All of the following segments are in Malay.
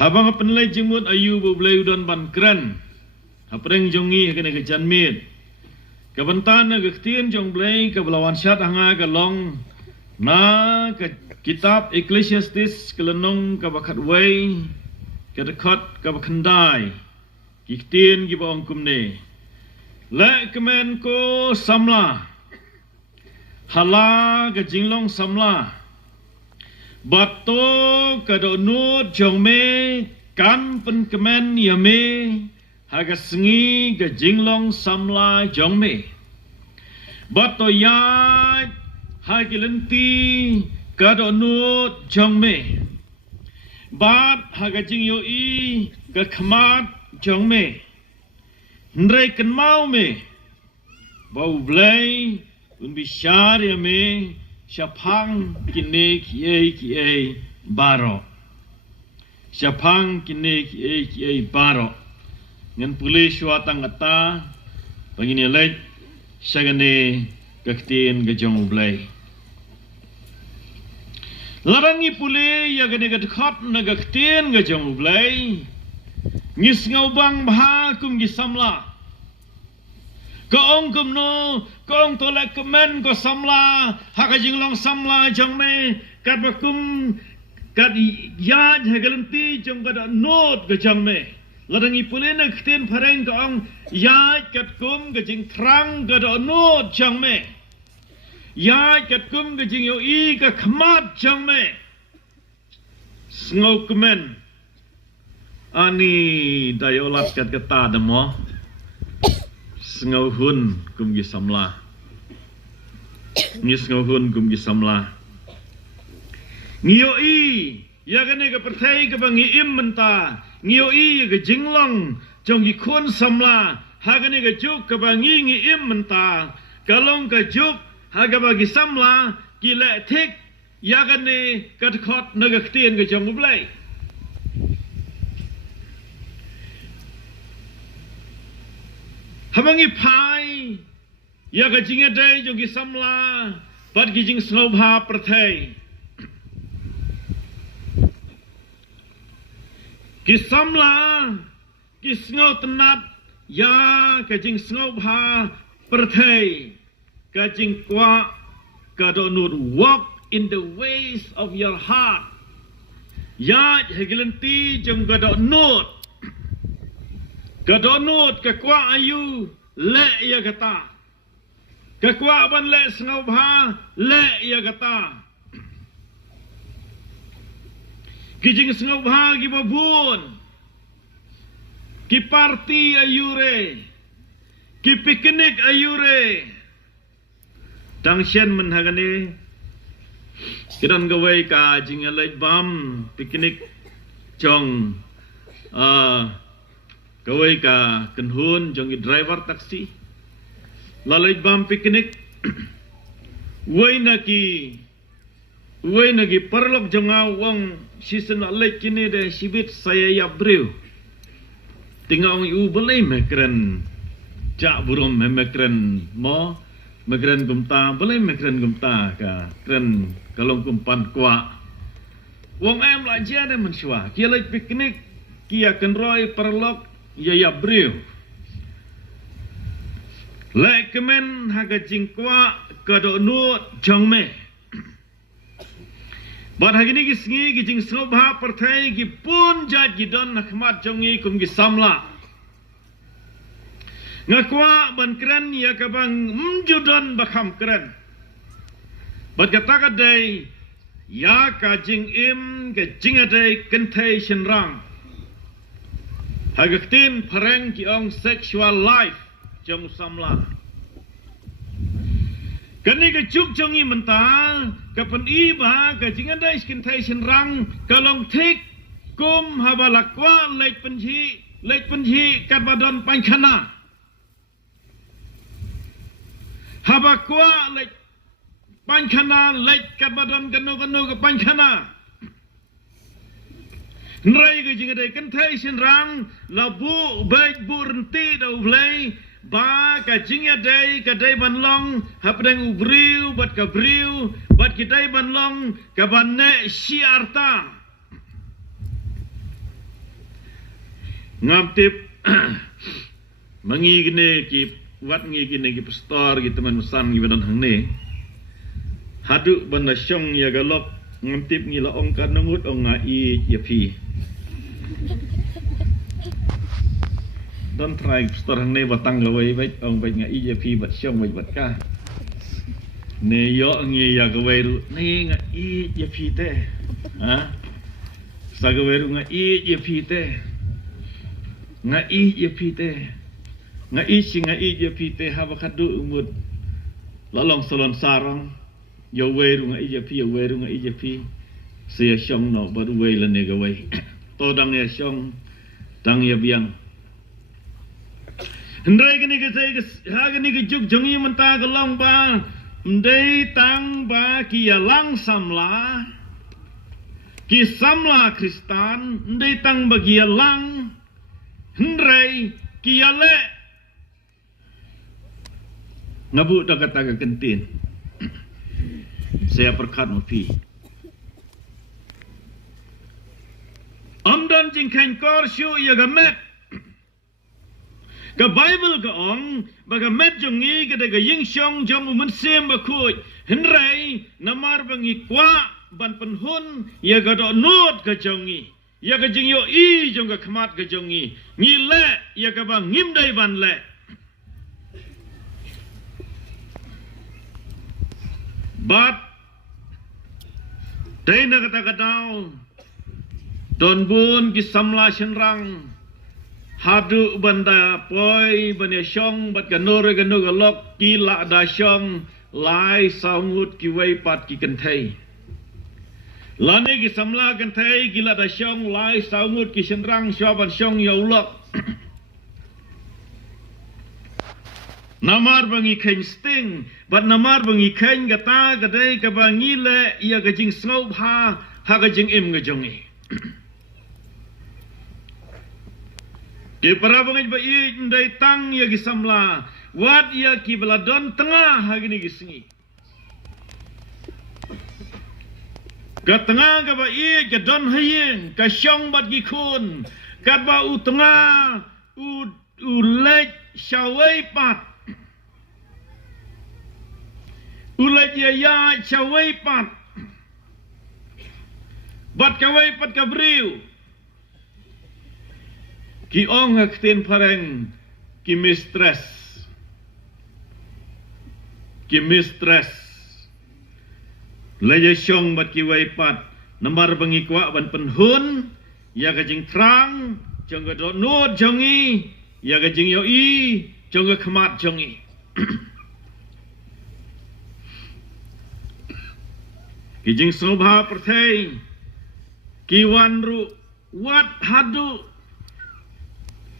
Habang penlai jemut ayu boleh udan ban keren. Hapreng jongi kena kejanmit. Kebentan kektien jong boleh ke belawan syat hanga ke long na ke kitab Ecclesiastes kelenong ke bakat wei ke dekat ke bakandai. Kiktien ki baong kumne. Lek kemen ko samla. Hala ke jinglong samla. Bato ke donut jong me kan pen kemen yame haga sengi ke jinglong samla jong me. Bato ya hagi lenti ke donut jong me. Bat haga jing yo i ke kemat jong me. Ndrei ken mau me. Bau blai un bisyar ya me. Syapang kini kiai baro. Syapang kini kiai baro. Ngan pulih syuatang kata. Pangini lej. Syagane kaktiin gajong blai. Larangi pulih ya gane gadkot na kaktiin gajong blai. Ngis ngaubang baha kum gisamla. Kaong kumno, kaong tolak kemen ko samla, haka jinglong samla jong me, kat bakum, kat yad hagalenti jong kada not ke jong me. Ladangi pulih na ketin pareng kaong yad kat kum ke jing trang kada not jong me. Yad kat kum ke jing yo i ke kemat jong me. Sengau kemen. Ani dayolat kat kata demo. Sengau hun kum gi samla. Ni sengau hun kum gi samla. Ngio i ya gane ka perthai ka bangi im menta. Ngio i ka jinglong jong gi khun samla. Ha gane ka juk ka bangi ngi im menta. Kalong ka juk ha ga bagi samla ki le thik ya gane ka khot na ga ktien ka jong blai. Habangi pai ya ka jinga dai jong ki samla pat ki jing snow bha prathai ki samla ki snow tenat ya ka jing snow bha prathai ka jing kwa ka do not walk in the ways of your heart ya hegelenti jong ka do not Kadonut kakwa ayu le ya kata. Kakwa ban le sengau bha le ya kata. Kijing sengau bha ki babun. Ki party ayure. Ki piknik ayure. Dang sien men hagane. Kidan gawai ka jing alai bam piknik jong Kawai ka kenhun jongi driver taksi. Lalai bam piknik. Wai nagi perlok jonga wang season alai kini de sibit saya ya brew. Tinggal u boleh mekren jak burum mekren mo mekren gumta boleh mekren gumta ka kren kalong kumpan kwa. Wang em la jia de mensua. Kia lai piknik kia kenroi perlok ya brew. Lek kemen haga jingkwa kadonut jong me. Bad hagi ni gisngi gi jing sobha perthai gi pun jat gi don nakmat jongi kum gi samla. Ngakwa ban keren ya kabang mjudon bakham keren. Bad kata kadai ya ka jing im ke jingadai kentai shenrang. Hagaktin pareng ki ong sexual life jong samla. Kani ke juk jongi menta kapan iba ka jingan dai skin thai sin rang kalong thik kum habalakwa lek penji kabadon pankhana. Habakwa lek pankhana lek kabadon gano ke pankhana. Nrai ke jinga dai kan thai sin rang labu baik bu renti dau blai ba ka jinga dai ka dai ban long hapdeng ubriu bat ka briu bat ki dai ban long ka ban ne siarta ngaptip mangi gini ki wat ngi gini ki pastor ki teman mesan ki badan hang ne hadu banda syong ya galop ngaptip ngi la ong kan ngut ong ngai ya pi don't try pastor hang ne batang gawai bai ong bai ngai ya pi bat syong bai bat ka ne yo ngi ya gawai ru ne ngai ya pi te ha sa gawai ru ngai ya pi te ngai ya pi te ngai ya pi te ha bakadu umut lalong salon sarang yo we ru ngai ya pi yo we ru ngai ya pi sia syong no ba we la ne gawai to dang ya syong dang ya biang ndai gini ke sai ha gini ke juk jongi menta galong ba ndai tang ba ki ya lang samla ki samla kristan ndai tang ba ki ya lang ndai ki ya le ngabu dak kata kentin saya perkat mafi amdan jing kan kor syu ya gamet ka bible ka ong baga met jongi ka daga ying syong jong mun sem ba khoi henrai namar bangi kwa ban penhun ya ga do not ka jongi ya ga jing yo i jong ka khmat ka jongi ngi le ya ka ba ngim dai ban le but dai na kata katau don bun ki samla shenrang hadu banda poi bane syong bat ganore ganu galok ki la da syong lai saungut ki wei pat ki kenthai lane ki samla kenthai ki la da syong lai saungut ki shenrang syaban syong yaulok namar bangi khain sting bat namar bangi khain gata gadai ka bangi le ia ga jing snau ha ga jing im ga jongi ke para bangi ba i ndai tang ya gi samla wat ya ki beladon tengah ha gini gi singi ka tengah ka ba i ka don hayin ka syong bat gi khun ka ba u tengah u lek shawai pat ulai ya chawai pat bat kawai pat kabriu ki ong hakten pareng ki mistress leje syong bat ki wai pat namar bangi kwa ban penhun ya ga jing trang jong ga do no jongi ya ga jing yo i jong ga khmat jongi ki jing sobha perthei ki wan ru wat hadu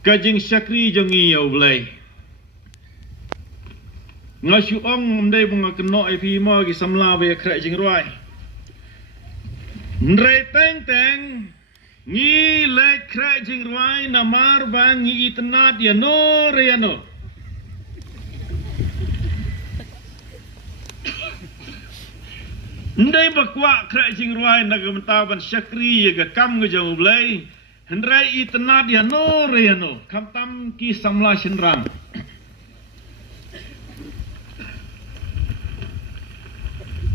ka jing syakri jongi yo blai ngasu ong mdai bunga keno ai pi mo ki samla be khra jing roi ndrei teng teng ngi le khra jing roi namar bang ngi itnat ya no re ya no ndai bakwa khra jing roi na ga mta ban syakri ya ga kam ga jong blai ndrai itnat ya no re ya no kam tam ki samla shenrang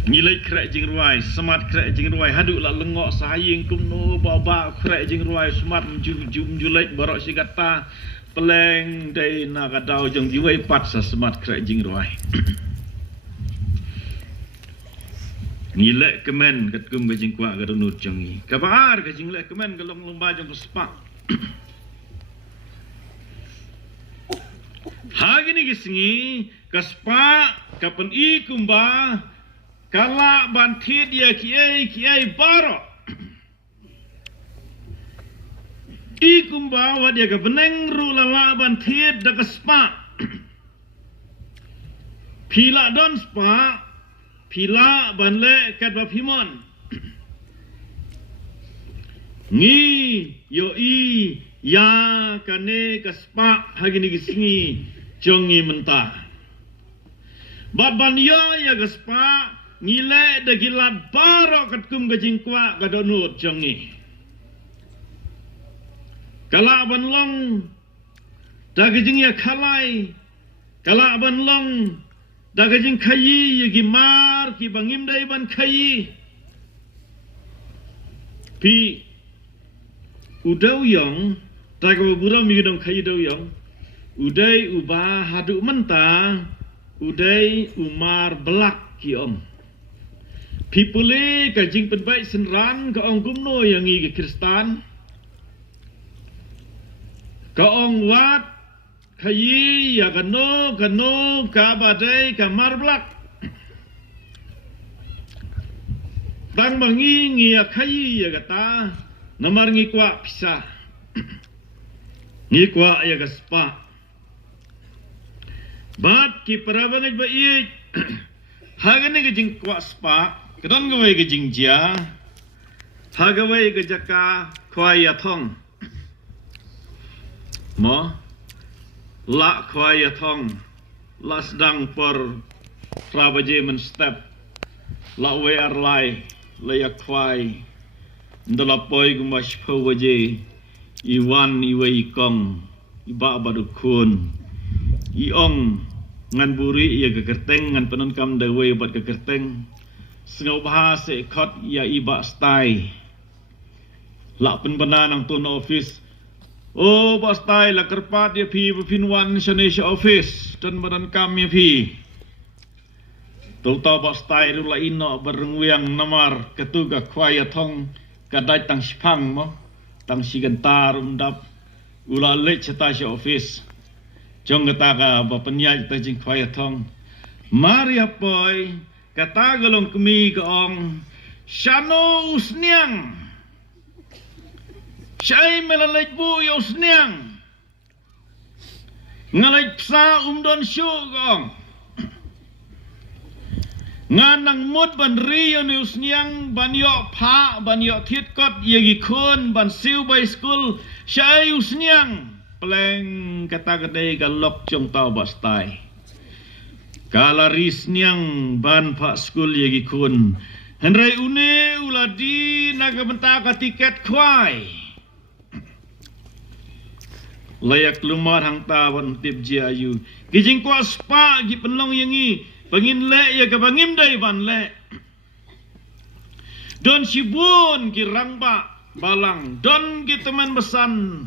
ngilai khra jing ruai smart khra jing ruai hadu la lengok sahaying kumno baba khra jing ruai smart jum julai barok sigata peleng dai na gadau jong jiwai pat sa smart khra jing ruai ngilai kemen kat kum ga jing kwa ga nut jongi kabar ga jing le kemen ga long lomba jong spa hagini gisingi kaspa kapan I kumba kala bantit ya kiai baro I kumba wa dia ka beneng ru lala bantit da kaspa pila don spa pila banle kat ba phimon ngi yo I ya kane kaspa hagini gisingi jongi mentah baban yo ya kaspa ngile de gilat baro kat kum ga jingkwa ga donut jongi Kala ban long dagajing ya khalai, kala ban long dagajing khayi yagi mar ki bangim dai ban khayi. Pi udau yang tagaw buram yudong khayi dau yang udai uba hadu menta udai umar belak ki om. Pi pule kajing penbaik senran ka ong gumno yang i Kristan. Ka ong wat khayi ya kano ka badai ka mar belak. Bang bangi ngi ya khayi ya kata namar ngi kwa pisa. Ngi kwa ya gaspa. Bat ki parabangaj ba i hagane kajing kwa spa. Kadon gawai ke jingjia, hagawai ke jaka kuaya thong, mo, la kuaya thong, la sedang per trabaje men step, la we arlai, laya kuai, ndalapoi gumas pawaje, iwan iwe ikong, iba badukun, iong ngan buri ia kekerteng ngan penunkam dawe buat kekerteng. Sengau bahasa ikut ya iba stai. Lak penbenar nang tun office. Oh, ba stai la kerpat ya pi pinwan Indonesia office dan badan kami pi. Tau ba stai ru la ino berengwiang namar ketuga kwaya thong kadai tang sipang mo tang sigentar undap ula lek ceta office. Jong kata ba penyai ta jing kwaya thong. Maria poi kata galong kami kaong Shano usniang Syai melalait bu ya usniang Ngalait psa umdon syu kaong Nganang mut ban riyo ni usniang ban yok pa ban yok thiet kot yagi kun ban siu bay school Syai usniang Peleng kata kadai galok jong tau bastai Kala risniang ban pak skul yagi kun. Henry une uladi naga bentaka tiket kwai. Layak lumar hang tawan tip jiayu. Gijing kwa spa gi penlong yangi. Pangin le ya ka bangim dai ban le. Don sibun ki rangba balang. Don ki teman besan.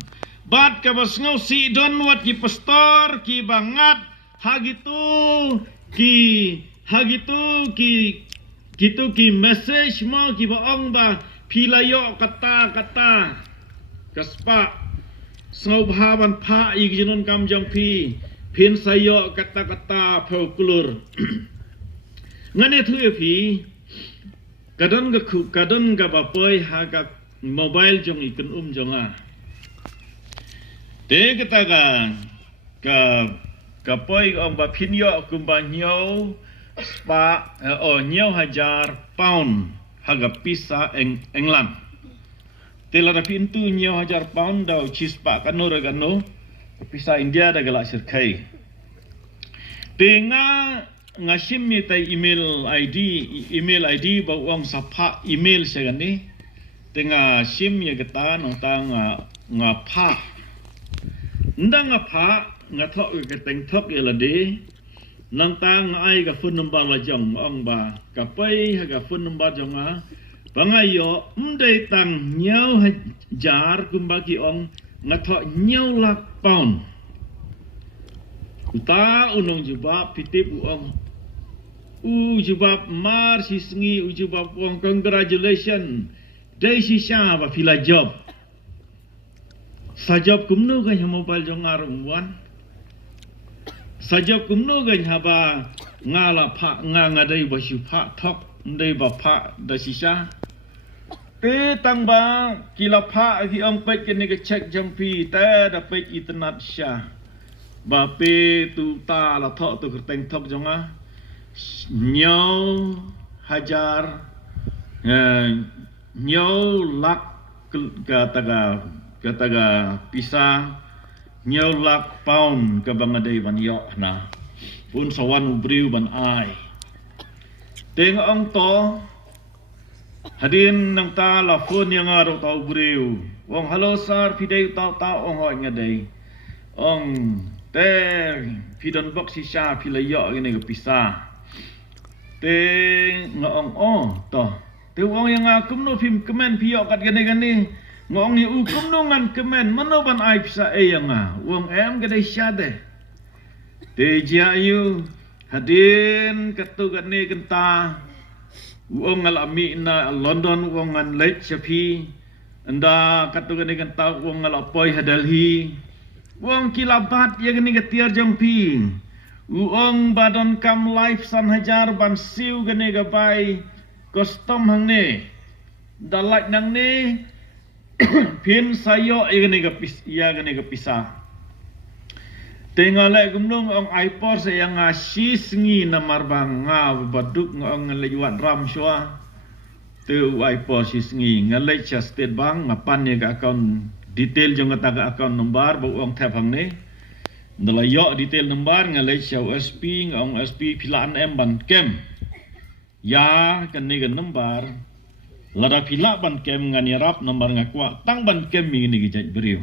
Bat ka basngau si don wat ki pastor ki bangat. Hagitu ki message mo ki baong ba pilayo kata kaspa sngau bhaban pha ig jinon kam jong pi pin sayo kata phokulur ngane thu pi kadon ga ba poi ha ga mobile jong ikun jonga te kata ka kapoi ong ba pinyo kumba nyaw spa nyaw hajar pound haga pisa England. Tela da pintu nyaw hajar pound daw chispa kano regano pisa India da galak sirkai. Tenga ngasim mi tai email ID ba uang sapa email segani. Tenga sim ya geta nong ta ngapa. Ndang ngapa ngathok ke teng thok ya lade nang tang ai ka phone number la jong ong ba ka pai ha ka phone number jong a bangayo mdei tang nyau jar kumba ki ong ngathok nyau lak pound uta unong jubab pitip ong jubab mar si sengi jubab ong congratulation dai si sha ba fila job sajab kumno ga mobile jong arumwan Sajab kumno gan haba ngala pa ngadai basu pa thok ndai ba pa da sisa te tang ba kila pa ki ong pek ke ne ke check jampi ta da pek internet sha ba pe tu ta la thok tu teng thok jonga nyau hajar nyau lak kataga pisa nyau lak pound ka bangadai ban yok na pun sawan ubriu ban ai teng ong to hadin nang ta la phone yang aro ta ubriu wong halo sar pidai tau ong hoi ngadai ong te pidon bok sisa pilayo ini ke pisah te ngong toh te wong yang akum no film kemen piyok kat gane ngong ni ukum no ngan kemen manoban ai pisa yang wong em gadai syade te jayu hadin katu gane genta wong ngalami na London wong ngan late chapi anda katu gane genta wong ngalapoi hadalhi wong kilabat yang gane getiar jongpi uong badon kam life san hajar ban siu gane gabai kostom hang ne dalak nang ne pin sayo gane gapis ya gane gapisa tengale gumnung ong aipor sayang ngasi sengi namar bang baduk ngong ngalejuat ram shwa tu aipor si sengi ngalej state bank ngapan ya ga account detail jong ngata account number bu ong tap hang ne Nalayo detail number ngalai siya OSP ngong OSP pilaan em ban kem ya kani gan number lada pila ban kem ngani rap number ngakwa tang ban kem mi ni gijat beriu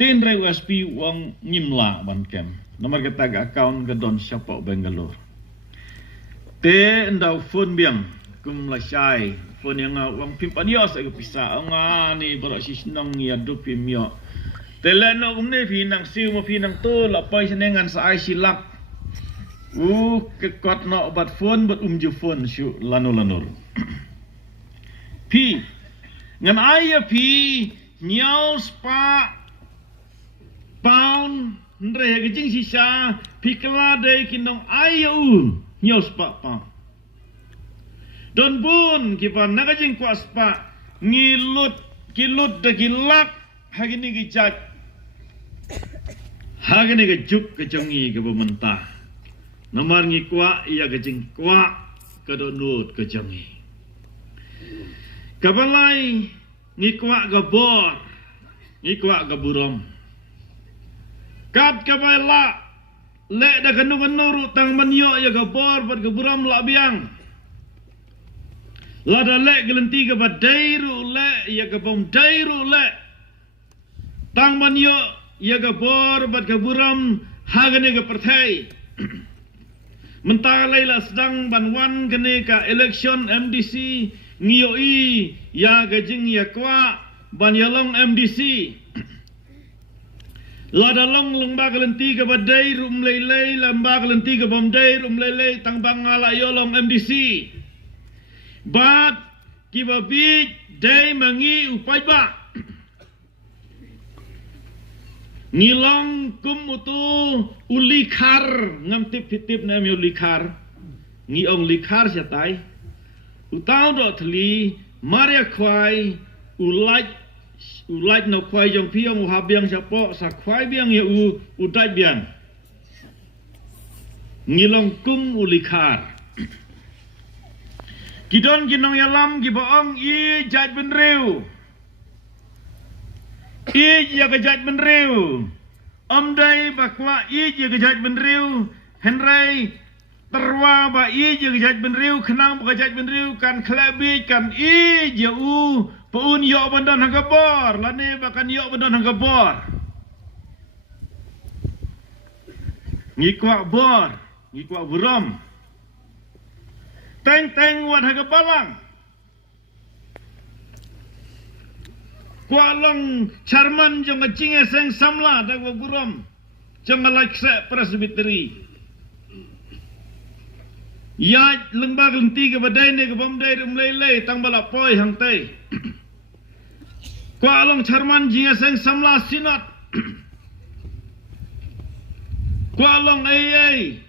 tin rai OSP wong nyimla ban kem nomor kita ga account gadon siapa Bangalore te ndau phone biang kum la syai phone yang wong pimpanios aga pisa ngani baro si senang ya du pimyo teleno umne pinang siu mo pinang tu lapai senengan sa ai silak kekot no obat phone bat umju phone syu lanur pi ngan aya pi nyau spa pound ndre gejing sisa pi kala dei kinong aya nyau spa pound don bun kipan nagajing kwa spa kilut de gilak hagini gijat hagini gejuk kejongi ke pementah nomor ngikwa ia gejing kwa kedonut kejongi kabalai ngikwa gabor ngikwa gaburom kat kabaila le da kanu tang manyo ya gabor bat gaburom la biang lada le gelenti ke badairu le ya gabom dairu le tang manyo ya gabor bat gaburam hagane ga partai mentah laila sedang banwan gane ka election MDC ngiyoi ya gajing ya kwa ban yalong MDC lada long lomba gelenti ke badai rum lelei lomba gelenti ke bomdai rum lelei tang bangala yolong MDC bat kibabi dai mangi upai ba ngilong kum utu ulikar ngam tip na mi ulikar ngi ong likar siatai utau do thli maria khwai ulait no khwai jong piong habiang sapo sa khwai biang ya udai biang ngilong kum ulikar kidon ginong yalam gibaong i jaj benreu i ya gejat benreu omdai bakwa i ya gejat benreu henrai terwa ba i ya gejat benreu kenang ba gejat benreu kan klebi kan i ya puun yo bandon hangabor lane bakan yo bandon hangabor ngikwa bor ngikwa burom teng wan hagabalang kualong charman jong ngacing eseng samla dagwa burom jong ngalakse presbytery ya lembag lenti ke badai ne ke bomdai rumlele tang balak poi hang tei kualong charman jing eseng samla sinat kualong ai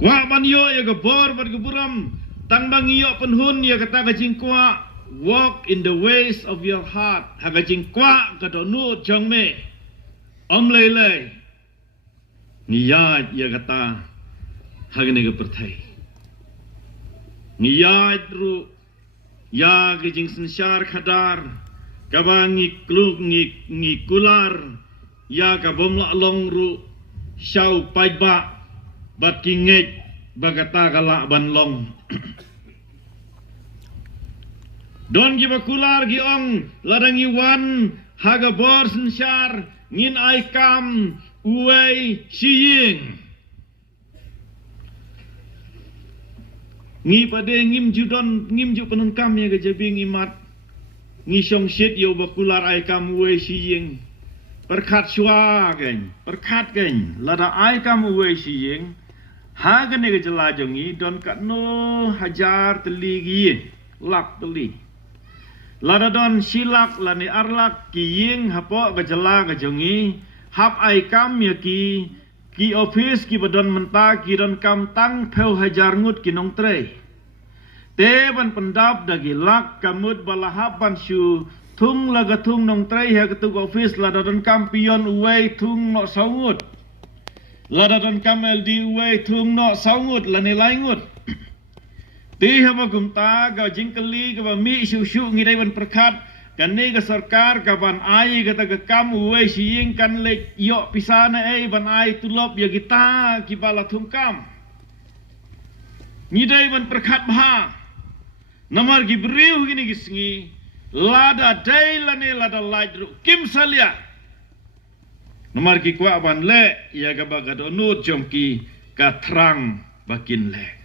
kwa banyo ya ke bor bar ke buram tang bang iyo penhun ya kata kajing kwa walk in the ways of your heart hagajing kwa kadonu jongme omlele niyat ya kata hagne ke perthai niyat ru ya gajing sensar khadar kabangi kluk ngi kular ya kabom la long ru syau paiba bat kinget bagata kala banlong Don gi bakular gi ong ladangi wan haga borsen syar ngin ai kam uwei siying. Ngi pade ngim judon ngim ju penun kam ya gajabing imat ngi song shit yo bakular ai kam uwei siying. Perkat syua geng, perkat geng lada ai kam uwei siying. Haga ne gajalajongi don kat no hajar teli gi lak teli. Lada don silak lani arlak ki ying hapo gajala gajongi hap ai kam ya ki office ki badon menta ki don kam tang peu hajar ngut ki nong tre. Te ban pendap dagi lak kamut balahap ban shu thung laga thung nong tre ha ketuk office lada don kam pion uwei thung no saungut. Lada don kam LD uwei thung no saungut lani laingut. Ti haba gumta ga jingkeli ga mi shu ngidai ban perkat kan ni ga sarkar ga ban ai ga ta ga kam uwei siying kan lek yo pisana ban ai tulop ya kita ki bala thum kam ngidai ban perkat bha namar gi briu gini gisngi lada dai lane lada lajdru kim salia namar ki kwa ban le ya ga ba ga do nut jom ki ka thrang bakin le.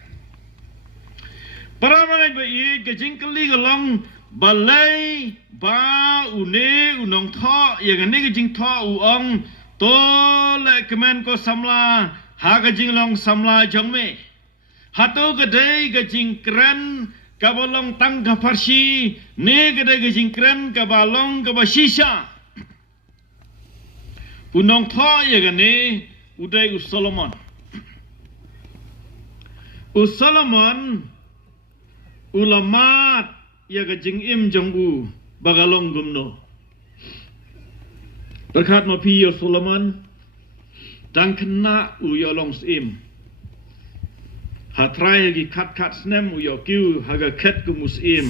Para mangai ba i ga jingkeli ga long balai ba une unong tho ya ga ne ga jing tho u ong to le kemen ko samla ha ga jing long samla jong me hatu ga dei ga jing kran ka bolong tang ga farsi ne ga dei ga jing kran ka balong ka ba shisha unong tho ya ga ne udai u Solomon ulamat ya ga jing im jong u bagalong gumno. Berkat ma pi yo Solomon dang kena u yo long sim. Hatrai gi kat snem u yo kiu haga ket ku musim.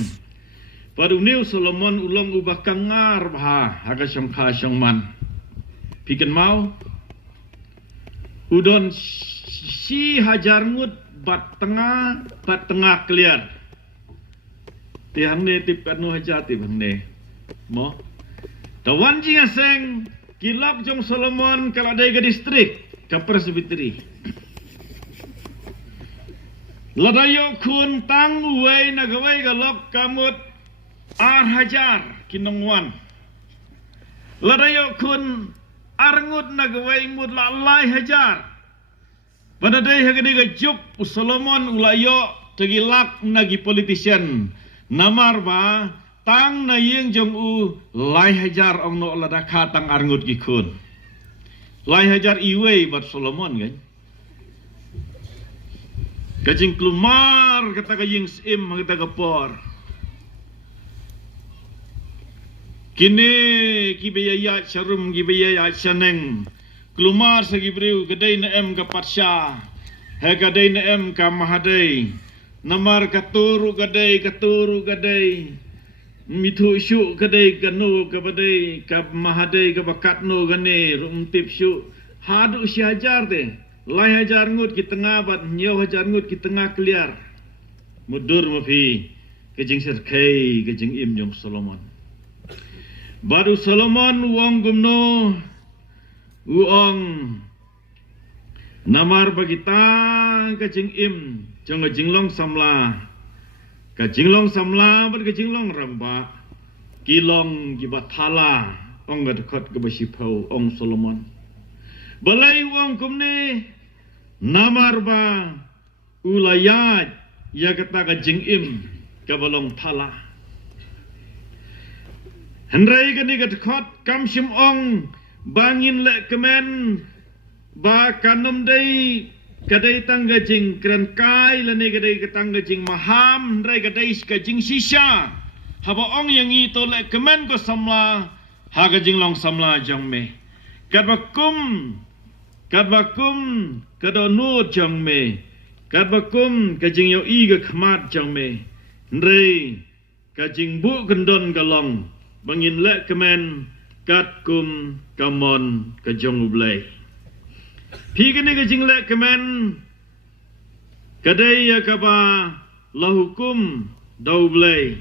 Padu new Solomon ulong u bakangar bah haga syong kha syong man. Piken mau udon si hajar ngut bat tengah keliar. Tiang ne tip kanu hajati bang ne mo tawan ji aseng kilap jong Solomon kalau ada ke distrik ke presbiteri ladayo kun tang uwei nagawai galok kamut ar hajar kinongwan ladayo kun arngut nagawai mut lalai hajar pada day hagani gajuk Solomon ulayo tegilak nagi politician namar ba tang na yeng jong u lai hajar ong no lada kha tang arngut gi khun lai hajar iwei bat Solomon kan kajing klumar kata kajing sim kata kapor kini ki baya sharum ki baya shaneng klumar sagi briu gadai na em ka patsha he gadai na em ka mahadai namar katuru gadai mithu syu gadai kanu kabadai ka mahadai ka bakatno gane rum tip syu hadu si hajar de lai hajar ngut ki tengah bat nyo hajar ngut ki tengah clear mudur mafi kejing serkai kejing im jong Solomon baru Solomon wong gumno uong namar bagita kejing im jong jinglong samla ka jinglong samla ber ka jinglong ramba kilong gibathala ong ga dekat ke basipau ong Solomon balai wong kumne namar ba ulayat ya kata ka jingim ka balong thala hendrai ka ni ga dekat kam sim ong bangin le kemen ba kanom dei kadai tangga jing kren kai lane kadai tangga jing maham rai kadai ka jing shisha haba ong yang i to le kemen ko samla ha ka jing long samla jong me kadbakum kadonu jong me kadbakum ka jing yo i ga khmat jong me rai ka jing bu gendon galong bangin le kemen katkum kamon ka jong ublai Pigani ka jingle kemen kadai ya kaba lahukum daublay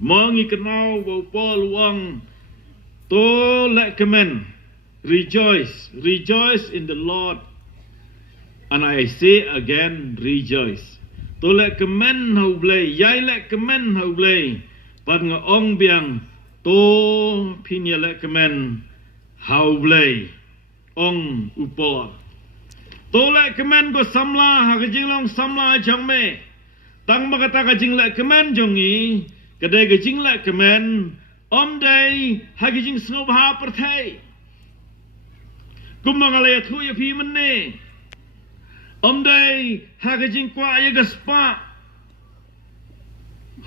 Mangi kenau bau pol wang to lek kemen. Rejoice in the Lord. And I say again, rejoice. To lek kemen hau blay, yai lek kemen hau blay. Pat nga ong biang to pinya lek kemen hau blay. Ong upor. To lek kemen go samla ha kajing long samla jang me. Tang makata kajing lek kemen jongi. Kadai kajing lek kemen om day ha kajing snob ha pertai. Kumangalaya thu ya pi menne. Om day ha kajing kwa ya gaspa.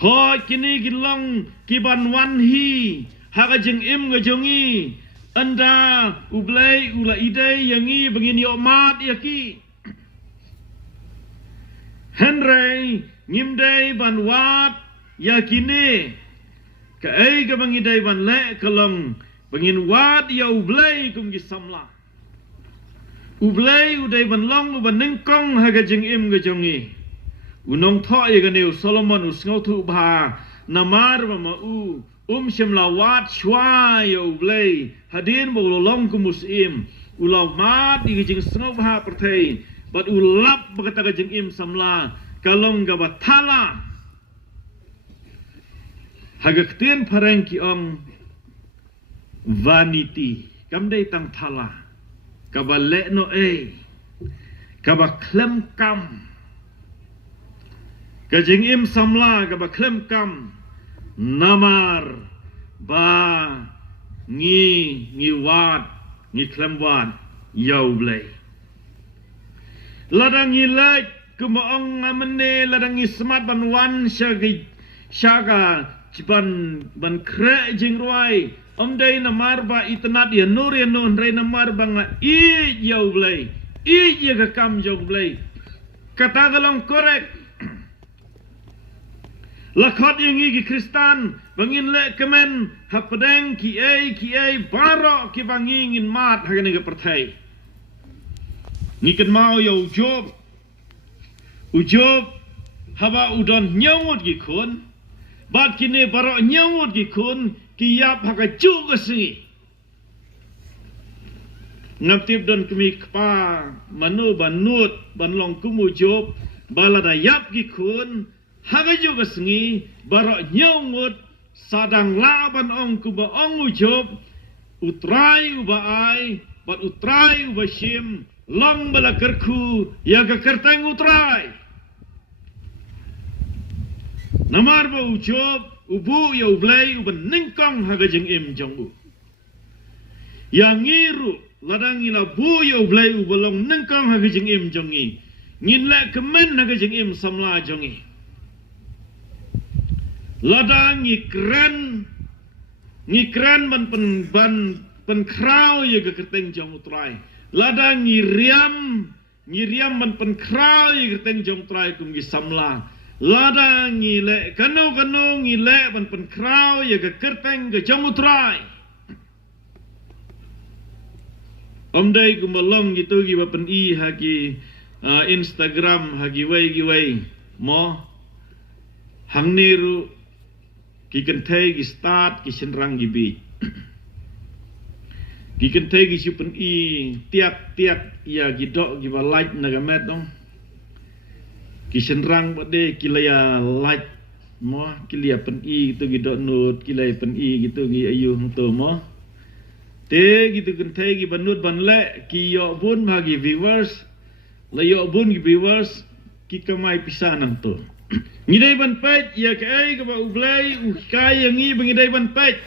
Ho kini gilong kiban wan hi ha kajing im gajongi. Anda ublay ula idai yangi begini omat yaki. Henry ngimday ban wat yakini kai ka bangidai ban le kalong bangin wat ya ublay kum gisamla. Ublay uday ban long uban ningkong haga jing im gajongi. Unong tho ya ganeu Solomon usngau thu ba namar ba ma shimla wat shwa ya ublay hadin bo long kumusim ulaw mat di jing snau ba pertai bat ulap bakata ga jing im samla kalong ga batala haga ktien pareng ki ong vanity kamdai tang thala kabale no kaba klem kam ga jing im samla kaba klem kam namar ba ngi wat ngi klem wat yau blay ladang ngi lek kumaong amene ladang ngi smart ban wan shaga ciban ban kre jing ruai om day namar ba itnat ya nur ya nun rei namar bang i yau blay i ye ga kam yau blay kata galong korek lakot yang igi Kristan bangin le kemen hapadeng ki ai barok ki bangingin mat hagane ga pertai ngiken mau ya ujob haba udon nyawot gi kun bat kini barok nyawot gi kun ki yap haga juga singi ngaptip don kemi kpa manu banut banlong kumu job balada yap gi kun haga juga sengi barok nyawot sadang laban ong kuba ong ujob utrai uba ai bat utrai uba shim long bala kerku yaga kerteng utrai namar ba ujob ubu ya ublay uba ningkong haga jeng im jong yang ngiru ladang ila bu ya ublay uba long ningkong haga jeng im jongi ngin le kemen haga jeng im samla jongi ladang ngikran ban krau ya ga kerteng jong utrai ladang ngiriam ban pan krau ya kerteng jong utrai kum gi samla ladang ngile kanu ngile ban pan krau ya ga kerteng ga jong utrai om dai kum balong gitu gi ba pan i hagi Instagram hagi wei mo hang niru ki kentay ki start ki senrang gi bi ki kentay gi supen i tiap ya gi dok gi ba like na gamet dong ki senrang bade ki laya like mo ki lia pen i gitu gi dok nut ki lay pen i gitu gi ayu to mo te gitu kentay gi banut ban le ki yo bun ma gi viewers la yo bun gi viewers ki kamai pisanang to ngidai ban pet ya kai ka ba ublay kai yang ngi bangidai ban pet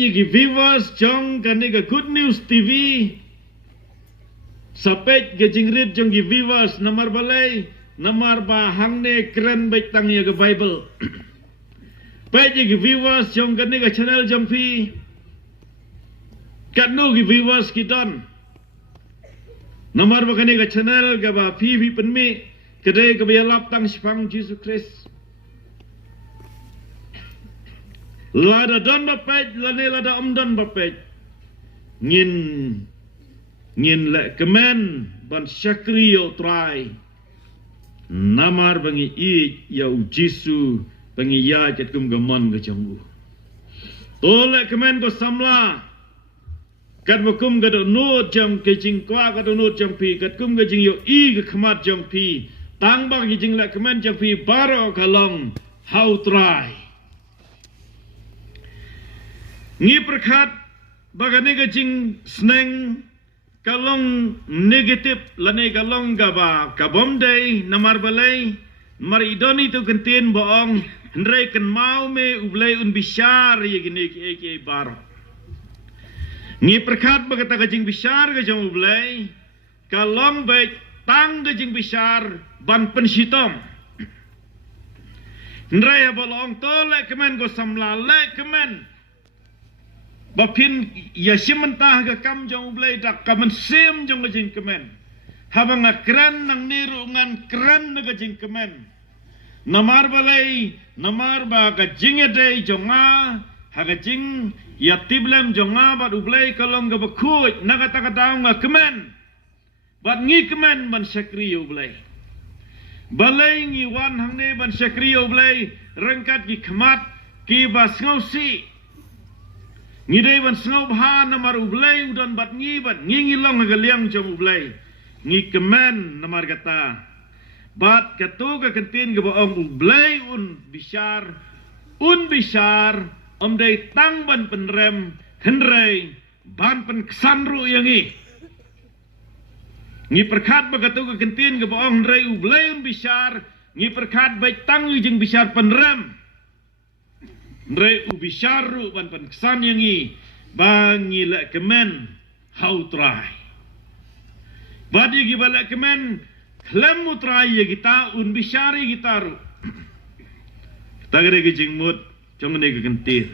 ye gi viewers jong kan ga good news tv sapet ge jingrit jong gi viewers namar balai namar ba hangne kren bet tang ya ga bible pet ye gi viewers jong kan ga channel jong pi kanu gi viewers ki don namar ba kan ga channel ga ba pi pen me kedai kebialap tang sipang Jesus Christ. Lada don bapet, lada don bapet. Ngin le kemen ban syakri yo try. Namar bangi i yau Jisu pengiya ket kum gamon ke jong u tolek kemen ko samla kat bakum ga do no jam ke jing kwa ga do no jam pi kat kum ga jing yo I ga khamat jam pi tang ba gi jing la kemen jam pi baro kalong how try ngi perkhat bagane ga jing sneng kalong negatif lane kalong ga ba kabom dei namar balai mar idoni tu kentin boong hendrai kan mau me ublai un bishar ye gini ke baro ngi perkhat bagata ga jing bishar ga jang ublai kalong baik tang ga jing bishar ban pensitom hendrai bolong to le kemen go samla le kemen bapin ya simantah ga kam jang ublai dak kamen sim jang ga jing kemen habang keren nang niru ngan keren ga jing kemen namar balai namar ba ga jing ade jonga ha ga jing ya tiblem jonga ba ublai kalong ga bakhuj naga ta ga nga kemen bat ngi kemen ban sakri ublai balai ngi wan hang ne ban sakri ublai rengkat gi khmat ki ba ngausi ngi dei ban ngau bha namar ublai udon bat ngi long ga liang jom ublai ngi kemen namar kata bat katu ka kentin ga baong ublai un bishar dei tang ban penrem henrei ban pen kesanru yangi ngi perkhat ba katu ka kentin ga baong rei ublai un bishar ngi perkhat baik tang jing bishar penrem rei u bisharu ban pen kesan yangi bangi la kemen how try badi gi bala kemen klem mutrai ye kita un bishari gitaru tagre ge jingmut jongne ge gentir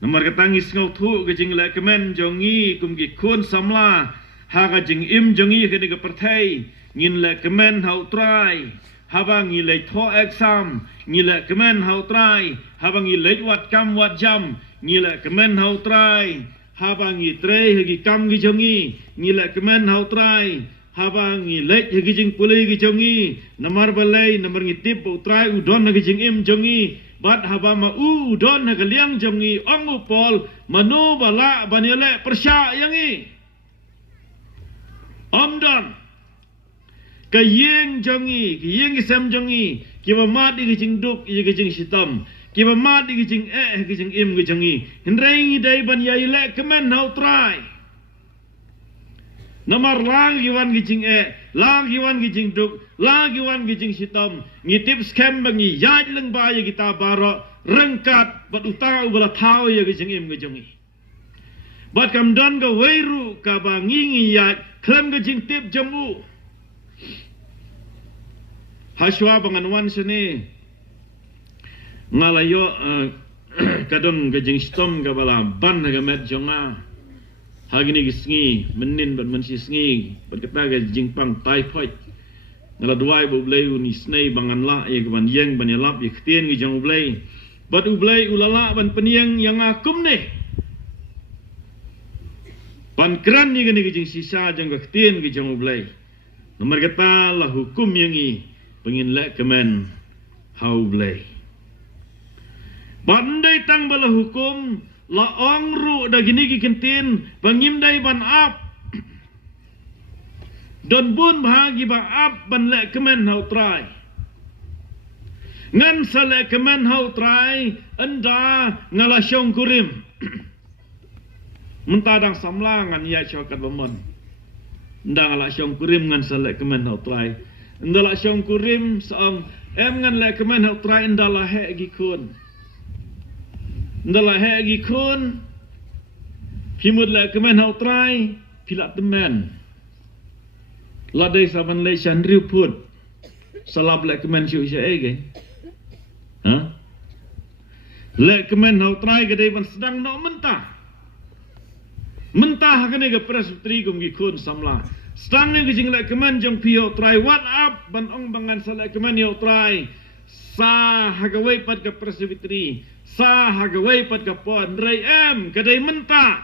nomor ketangis ngau thu ge jing la kemen jongi kum gi khun samla ha ga jing im jongi ge ge perthai ngin la kemen how try habang ngi le tho exam ngi la kemen how try habang ngi le wat kam wat jam ngi la kemen how try habang ngi tre gi kam gi jongi ngi la kemen how try habang ngi le gi jing pulai gi jongi namar balai namar ngi tip try udon gi jing im jongi bat haba ma udon ga liang jongi ong upol manu bala banile persya yangi omdon kayeng jongi kayeng sem jongi kiba mat gi jing duk gi jing sitam kiba mat gi jing gi jing im gi jongi hendrai dai ban ya ile kemen how try namar lang gi wan gi jing lang gi wan gi jing duk lang gi wan gi jing sitam ngitip scam bangi yaj leng ba ya kita baro rengkat bat utang ubala thau ya gi jing im gi jongi bat kam don ga weiru ka ba ngi yaj klem gi jing tip jamu haswa bangan wan sini ngalayo kadon gajing stom ga bala ban ga met jonga hagini gisngi menin ban mansi sngi ban kata ga jing pang typhoid ngala duai bu blai uni snei bangan la ye ban yeng ban yalap ye ktien gi jong blai bat u blai ulala ban peniang yang akum ne pan kran ni gani jing sisa jang ga ktien gi jong blai nomor kata la hukum yang i pengin lek kemen how blai bandai tang bala hukum la ong ru da gini gi kentin pengim dai ban ap don bun bahagi ba ap ban lek kemen how try ngan sale kemen how try anda ngala syong kurim mentadang samlangan ya syokat bamon anda ngala syong kurim ngan sale kemen how try ndala syong kurim saam em ngan le kemen hak try ndala he gi kun ndala he gi kun himud le kemen hak try pilat temen la dei saban le chandri put salab le kemen syu sya ge ha le kemen hak try ge dei ban sedang no mentah kene ge presbiteri gum gi kun samla stang ni gijing lek kemen jong pio try what up ban ong bangan salek kemen yo try sa hagawai pat ke presbiteri sa hagawai pat ke pon rei em kadai menta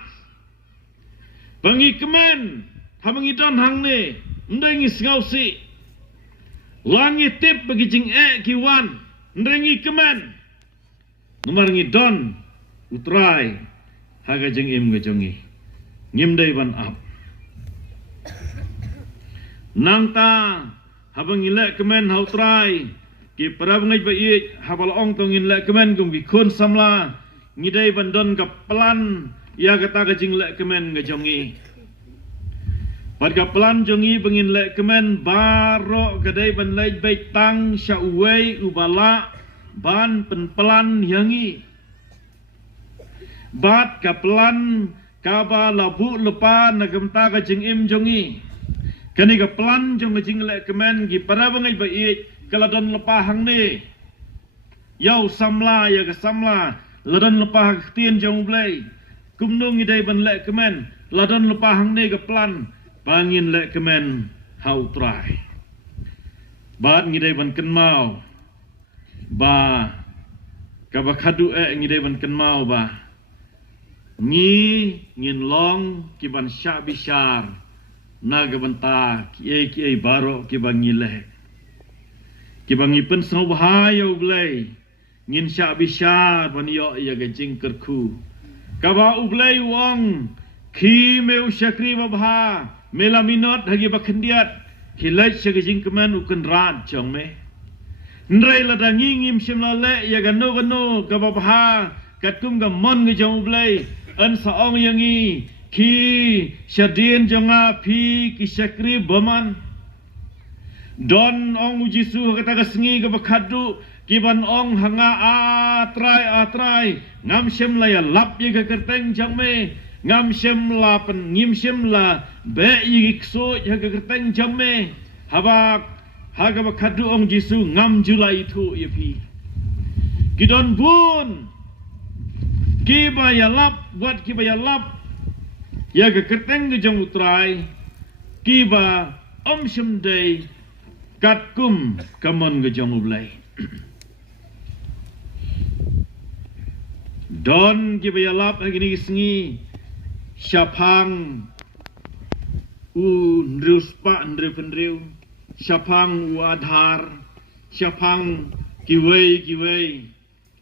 bangi kemen habangi don hang ne ndai ngi ngau si langi tip bagi jing kiwan nrengi kemen nomor ngi don utrai haga jeng im gejongi ngim dai ban ap nang ta habang ile kemen hautrai ki parab ngai ba i habal ong tong in le kemen gum ki khun samla ngidai ban don ka plan ya kata ka jing le kemen gejongi Pada kapelan jongi bengin lek kemen baro kedai ban lek baik tang syauwei ubala ban penpelan yangi. Bat kapelan kaba labu lepa nagemta ka jing im jongi. Kani kapelan jong jing lek kemen gi para bangai baik kaladon lepa hang ni. Yau samla ya ka samla ladon lepa tien jong blai. Kumnung idai ban lek kemen ladon lepa hang ni kapelan pangin lek kemen hau trai. Bat ngidai ban kenmau. Ba kabakadu ngidai ban kenmau ba. Ngin long kiban syak bisar. Naga banta kiai baro kiban ngilek. Kiban ngipen sau bahaya ublai. Ngin syak bisar ban yo ya gajing kerku. Kaba ublai wong ki meu syakri babha. Melaminot hagi bakendiat hilai segajing kemen uken rat jong me nrai ladangi ngim simlale ya gano kababha katum gamon ngi jong blai an saong yangi ki syadien jonga pi ki syakri baman don ong ujisu kata kasengi kabakadu kiban ong hanga atrai ngam simla ya lap ya kerteng jong me ngam simla pen ngim simla be yikso ya kerteng jamme habak haga bakadu ong jisu ngam julai itu yapi kidon bun kibayalap buat kibayalap ya kerteng gejong utrai kiba om simdei katkum kamon gejong ublai don kibayalap hagini sengi syapang ndruspa ndrependriu syapang adhar syapang kiwei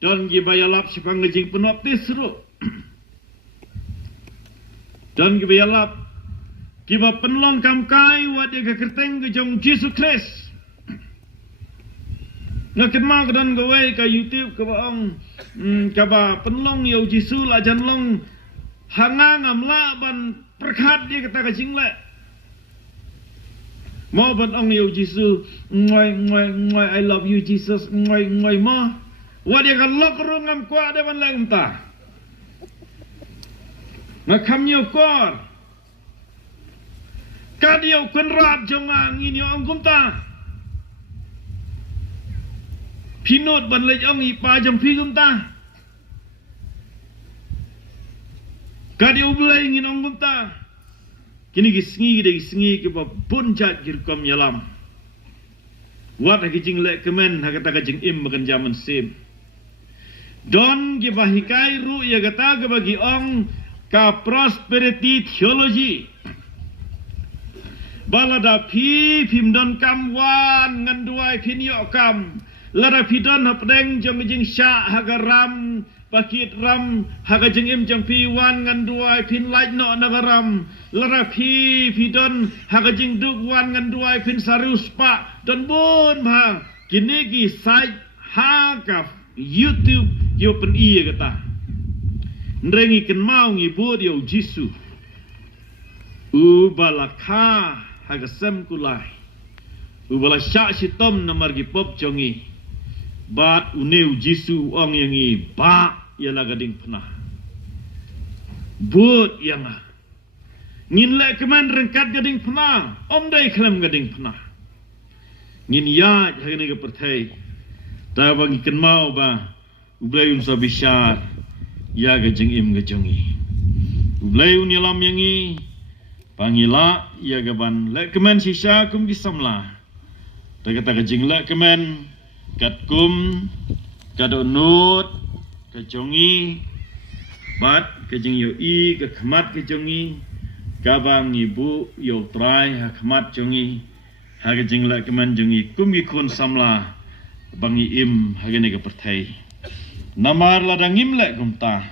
don gibayalap syapang ngejing penop tisru don gibayalap kiba penlong kamkai wat ya kerteng gejong Jesus Christ ngaket ma kedon gawe ka YouTube ka baong ka ba penlong yo Jesus la jan long hanga ngamla ban perkat dia kata ka jingle mo ban ong yo Jesus ngoi I love you Jesus ngoi mo wa dia kan lok rungam kwa de ban lang ta ngakam yo kor ka dia kun rat jong ngin yo ong kumta pinot ban lej ong ipa jam pi kumta kadi ublai ngin ong kumta kini gisengi ke bunjat girkom yalam wat hagi jing lek kemen hakata ka jing im makan jaman sim don gi bahikai ru ya kata ke bagi ong ka prosperity theology balada phim don kam wan ngan duai phin yo kam lara pidon hapdeng jong jing sya hagaram pakit ram haga jeng im jang pi wan ngan duai pin lait no nagaram lara pidon haga jeng duk wan ngan duai pin sarus pa don bon bang kini ki site haga YouTube yo pen iya kata nrengi ken mau ngi bod yo jisu ubalaka haga sem kulai ubala syak sitom namar gi pop jongi bat uneu jisu ong yangi ba ialah gading penah but yang ngin lek keman rengkat gading penah om dai klem gading penah ngin ya hagani ke pertai ta bagi ken mau ba ublai un sabishar ya gajeng im gajongi ublai un yalam yangi pangila ya gaban lek keman sisa kum gisamla ta kata gajeng lek keman katkum kadonut kajongi bat kajing yo I kakmat kajongi kabang ibu yo trai hakmat jongi hagajing la keman jongi kum gi kun samla bangi im hagene ga perthai namar la dangim le gumta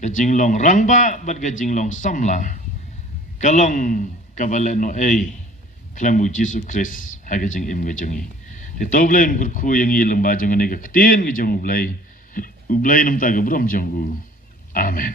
ka jinglong rangba bat ga jinglong samla kalong kabale no klamu Jesus Christ haga jing im ga jingi ti toblen gur khu yang i lamba jangane ga ktin ga jang ublai nam ta ga brom jangu amen.